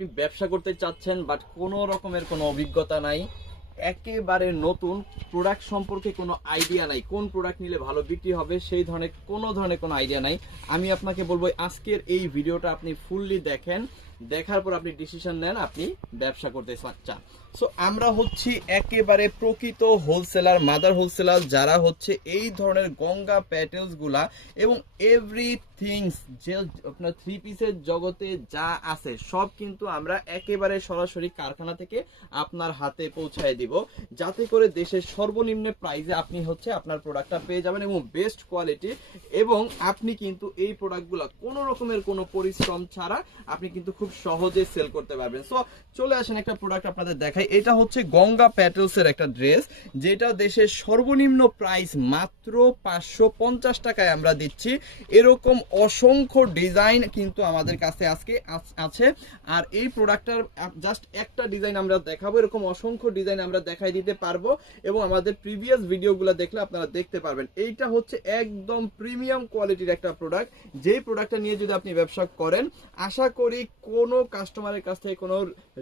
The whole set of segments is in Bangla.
আপনি ব্যবসা করতে চাচ্ছেন বাট কোনো রকমের কোনো অভিজ্ঞতা নাই। একেবারে নতুন প্রোডাক্ট সম্পর্কে কোনো আইডিয়া নাই। কোন প্রোডাক্ট নিলে ভালো বিক্রি হবে, সেই ধরনের কোনো ধরনের কোনো আইডিয়া নাই। আমি আপনাকে বলব, আজকের এই ভিডিওটা আপনি ফুললি দেখেন। দেখার পর আপনি ডিসিশন নেন আপনি ব্যবসা করতে চান। সো আমরা হচ্ছি একেবারে প্রকৃত হোলসেলার মাদার হোলসেলার যারা হচ্ছে এই ধরনের গঙ্গা প্যাটেলসগুলা এবং এভরিথিংস যে আপনার থ্রি পিসের জগতে যা আছে, সব কিন্তু আমরা একেবারে সরাসরি কারখানা থেকে আপনার হাতে পৌঁছায় দিব। যাতে করে দেশের সর্বনিম্ন প্রাইসে আপনি হচ্ছে আপনার প্রোডাক্টটা পেয়ে যাবেন এবং বেস্ট কোয়ালিটি এবং আপনি কিন্তু এই প্রোডাক্টগুলো কোনো রকমের কোনো পরিশ্রম ছাড়া আপনি কিন্তু খুব সহজে সেল করতে পারবেন। সো চলে আসেন একটা প্রোডাক্ট আপনাদের দেখাই। এটা হচ্ছে গঙ্গা প্যাটেলসের একটা ড্রেস যেটা দেশের সর্বনিম্ন প্রাইস মাত্র পাঁচশো পঞ্চাশ টাকায় আমরা দিচ্ছি। এরকম অসংখ্য ডিজাইন কিন্তু আমাদের কাছে আজকে আছে আর এই প্রোডাক্টটার জাস্ট একটা ডিজাইন আমরা দেখাবো। এরকম অসংখ্য ডিজাইন আমরা দেখাই দিতে পারব। এবং আমাদের প্রিভিয়াস ভিডিওগুলো দেখলে আপনারা দেখতে পারবেন। এইটা হচ্ছে একদম প্রিমিয়াম কোয়ালিটির একটা প্রোডাক্ট যেই প্রোডাক্টটা নিয়ে যদি আপনি ব্যবসা করেন, আশা করি কোনো কাস্টমারের কাছ থেকে কোনো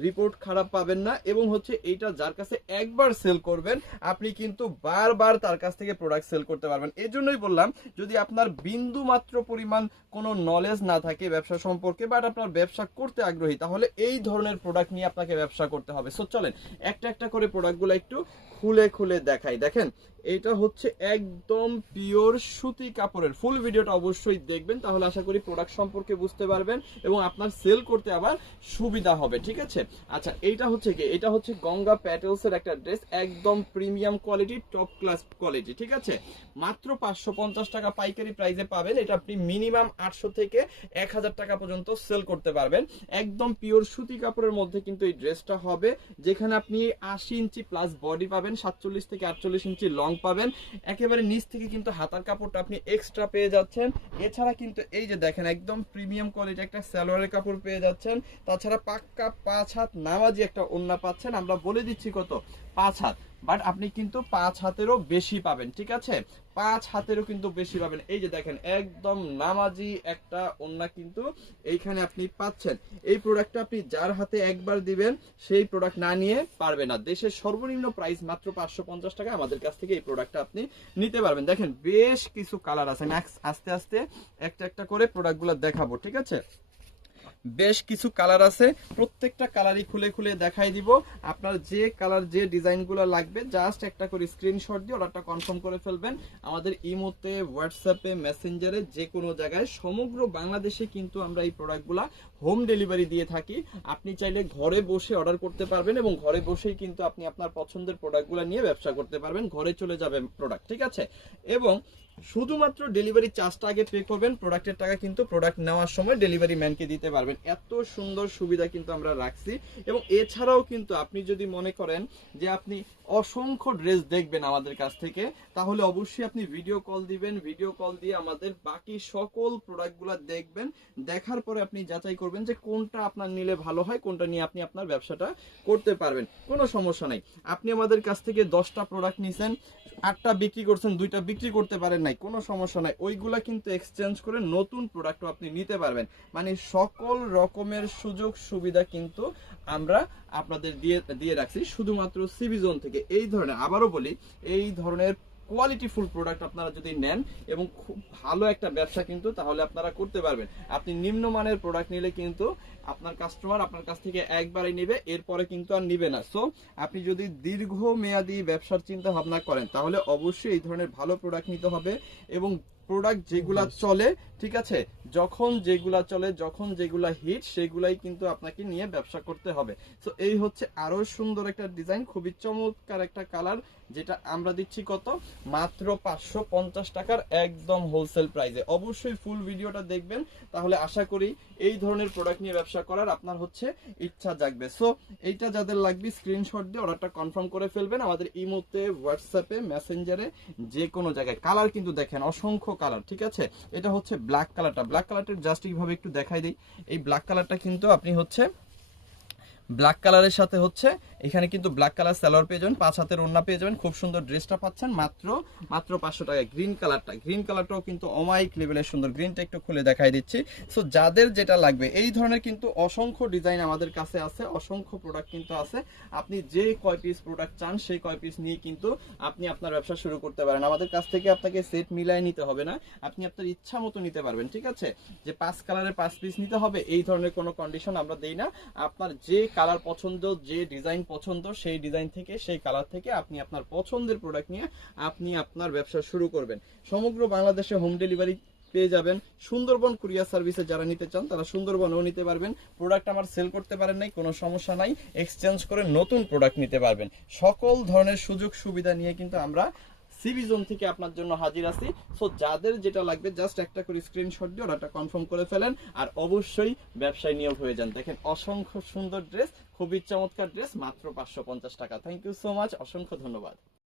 রিপোর্ট খারাপ পাবেন না এবং হচ্ছে এইটা যার কাছে একবার সেল করবেন, আপনি কিন্তু বারবার তার কাছ থেকে প্রোডাক্ট সেল করতে পারবেন। এই জন্যই বললাম, যদি আপনার বিন্দু মাত্র পরিমাণ কোনো নলেজ না থাকে ব্যবসা সম্পর্কে বাট আপনার ব্যবসা করতে আগ্রহী, তাহলে এই ধরনের প্রোডাক্ট নিয়ে আপনাকে ব্যবসা করতে হবে। সো চলেন, একটা একটা করে প্রোডাক্টগুলো একটু খুলে খুলে দেখাই। দেখেন এটা হচ্ছে একদম পিওর সুতি কাপড়ের। ফুল ভিডিওটা অবশ্যই দেখবেন, তাহলে আশা করি প্রোডাক্ট সম্পর্কে বুঝতে পারবেন এবং আপনার সেল করতে আবার সুবিধা হবে, ঠিক আছে? আচ্ছা এইটা হচ্ছে কি? এটা হচ্ছে গঙ্গা প্যাটেলস এর একটা ড্রেস একদম premium quality top class quality ঠিক আছে? মাত্র পাঁচশো পঞ্চাশ টাকা পাইকারি প্রাইসে পাবেন, এটা আপনি মিনিমাম আটশো থেকে এক হাজার টাকা পর্যন্ত সেল করতে পারবেন। একদম পিওর সুতি কাপড়ের মধ্যে কিন্তু এই ড্রেসটা হবে, যেখানে আপনি আশি ইঞ্চি প্লাস বডি পাবেন, সাতচল্লিশ থেকে আটচল্লিশ ইঞ্চি লং পাবেন। একেবারে নিচ থেকে কিন্তু হাতার কাপড়টা আপনি এক্সট্রা পেয়ে যাচ্ছেন। এছাড়া কিন্তু এই যে দেখেন, একদম প্রিমিয়াম কোয়ালিটি একটা স্যালোয়ারের কাপড় পেয়ে যাচ্ছেন। তাছাড়া পাক্কা পাঁচ হাত নামাজি একটা ওন্না পাচ্ছেন। আমরা বলে দিচ্ছি কত? পাঁচ হাত। বাট আপনি কিন্তু পাঁচ হাতেরও বেশি পাবেন, ঠিক আছে? পাঁচ হাতেরও কিন্তু বেশি পাবেন। এই যে দেখেন, একদম নামাজি একটা ওন্না কিন্তু এইখানে আপনি পাচ্ছেন। এই প্রোডাক্টটা আপনি যার হাতে একবার দিবেন, সেই প্রোডাক্ট না নিয়ে পারবে না। দেশের সর্বনিম্ন প্রাইস মাত্র পাঁচশো পঞ্চাশ টাকা আমাদের কাছ থেকে এই প্রোডাক্টটা আপনি নিতে পারবেন। দেখেন, বেশ কিছু কালার আছে। ম্যাক্স আস্তে আস্তে একটা একটা করে প্রোডাক্টগুলো দেখাবো, ঠিক আছে? বেশ কিছু কালার আছে। প্রত্যেকটা কালারই খুলে খুলে দেখাই দিব। আপনার যে কালার, যে ডিজাইনগুলো লাগবে জাস্ট একটা করে স্ক্রিনশট দিয়ে অর্ডারটা কনফার্ম করে ফেলবেন। আমাদের ইমোতে হোয়াটসঅ্যাপে মেসেঞ্জারে যে কোনো জায়গায়। সমগ্র বাংলাদেশে কিন্তু আমরা এই প্রোডাক্টগুলো হোম ডেলিভারি দিয়ে থাকি। আপনি চাইলে ঘরে বসে অর্ডার করতে পারবেন এবং ঘরে বসেই কিন্তু আপনি আপনার পছন্দের প্রোডাক্টগুলো নিয়ে ব্যবসা করতে পারবেন। ঘরে চলে যাবে প্রোডাক্ট ঠিক আছে? এবং শুধুমাত্র ডেলিভারি চার্জটা আগে পে করবেন প্রোডাক্টের টাকা কিন্তু প্রোডাক্ট নেওয়ার সময় ডেলিভারি ম্যানকে দিতে পারবেন। এত সুন্দর সুবিধা কিন্তু আমরা রাখছি। এবং এছাড়াও কিন্তু আপনি যদি মনে করেন যে আপনি অসংখ্য ড্রেস দেখবেন আমাদের কাছ থেকে, তাহলে অবশ্যই আপনি ভিডিও কল দিবেন। ভিডিও কল দিয়ে আমাদের বাকি সকল প্রোডাক্টগুলো দেখবেন। দেখার পরে আপনি যাচাই করবেন যে কোনটা আপনার নিলে ভালো হয়, কোনটা নিয়ে আপনি আপনার ব্যবসাটা করতে পারবেন। কোনো সমস্যা নেই। আপনি আমাদের কাছ থেকে দশটা প্রোডাক্ট নিছেন আটটা বিক্রি করছেন, দুইটা বিক্রি করতে পারেন নাই, কোনো সমস্যা নাই। ওইগুলা কিন্তু এক্সচেঞ্জ করে নতুন প্রোডাক্টও আপনি নিতে পারবেন। মানে সকল রকমের সুযোগ সুবিধা কিন্তু আমরা আপনাদের দিয়ে দিয়ে রাখছি। শুধুমাত্র সিভিজন থেকে। এই ধরনের, আবারও বলি, এই ধরনের কোয়ালিটি ফুল প্রোডাক্ট আপনারা যদি নেন এবং খুব ভালো একটা ব্যবসা কিন্তু তাহলে আপনারা করতে পারবেন। আপনি নিম্নমানের প্রোডাক্ট নিলে কিন্তু আপনার কাস্টমার আপনার কাছ থেকে একবারই নেবে এরপরে কিন্তু আর নিবে না। সো আপনি যদি দীর্ঘ মেয়াদি ব্যবসার চিন্তা ভাবনা করেন তাহলে অবশ্যই এই ধরনের ভালো প্রোডাক্ট নিতে হবে এবং প্রোডাক্ট যেগুলা চলে ঠিক আছে? যখন যেগুলা চলে যখন যেগুলা হিট সেগুলাই কিন্তু আপনাকে নিয়ে ব্যবসা করতে হবে। সো এই হচ্ছে আরও সুন্দর একটা ডিজাইন খুবই চমৎকার একটা কালার যেটা আমরা দিচ্ছি কত? মাত্র পাঁচশো পঞ্চাশ টাকার একদম হোলসেল প্রাইসে অবশ্যই ফুল ভিডিওটা দেখবেন। তাহলে আশা করি এই ধরনের প্রোডাক্ট নিয়ে ব্যবসা করার আপনার হচ্ছে ইচ্ছা জাগবে। সো এইটা যাদের লাগবে স্ক্রিনশট দিয়ে অর্ডারটা কনফার্ম করে ফেলবেন। আমাদের ইমোতে হোয়াটসঅ্যাপে মেসেঞ্জারে যে কোনো জায়গায়। কালার কিন্তু দেখেন, অসংখ্য কালার ঠিক আছে? এটা হচ্ছে ব্ল্যাক কালারটা ব্ল্যাক কালারটা জাস্ট এইভাবে একটু দেখাই দিই। এই ব্ল্যাক কালারটা কিন্তু আপনি হচ্ছে ব্ল্যাক কালারের সাথে হচ্ছে, এখানে কিন্তু ব্ল্যাক কালার সালোয়ার পেয়ে যাবেন, পাঁচ হাতের ওড়না পেয়ে যাবেন, খুব সুন্দর ড্রেসটা পাচ্ছেন, মাত্র মাত্র পাঁচশো টাকা গ্রিন কালারটা গ্রিন কালারটাও কিন্তু অমাইক লেভেলের সুন্দর গ্রিনটা একটু খুলে দেখাই দিচ্ছি। সো যাদের যেটা লাগবে, এই ধরনের কিন্তু অসংখ্য ডিজাইন আমাদের কাছে আছে, অসংখ্য প্রোডাক্ট কিন্তু আছে। আপনি যে কয় পিস প্রোডাক্ট চান, সেই কয় পিস নিয়ে কিন্তু আপনি আপনার ব্যবসা শুরু করতে পারেন। আমাদের কাছ থেকে আপনাকে সেট মিলাই নিতে হবে না, আপনি আপনার ইচ্ছা মতো নিতে পারবেন, ঠিক আছে? যে পাঁচ কালারের পাঁচ পিস নিতে হবে, এই ধরনের কোনো কন্ডিশন আমরা দেই না। আপনার যে কালার পছন্দ, যে ডিজাইন পছন্দ, সেই ডিজাইন থেকে, সেই কালার থেকে আপনি আপনার পছন্দের প্রোডাক্ট নিয়ে আপনি আপনার ব্যবসা শুরু করবেন। সমগ্র বাংলাদেশে হোম ডেলিভারি পেয়ে যাবেন। সুন্দরবন কুরিয়ার সার্ভিসে যারা নিতে চান, তারা সুন্দরবনেও নিতে পারবেন। প্রোডাক্ট আমার সেল করতে পারেন নাই, কোনো সমস্যা নাই। এক্সচেঞ্জ করে নতুন প্রোডাক্ট নিতে পারবেন। সকল ধরনের সুযোগ সুবিধা নিয়ে কিন্তু আমরা সিবি জোন থেকে আপনার জন্য হাজির আছি। সো যাদের যেটা লাগবে জাস্ট একটা করে স্ক্রিনশট দিয়ে অর্ডারটা কনফার্ম করে ফেলেন আর অবশ্যই ব্যবসায় নিয়োগ হয়ে যান। দেখেন, অসংখ্য সুন্দর ড্রেস খুবই চমৎকার ড্রেস মাত্র পাঁচশো পঞ্চাশ টাকা। থ্যাংক ইউ সো মাচ অসংখ্য ধন্যবাদ।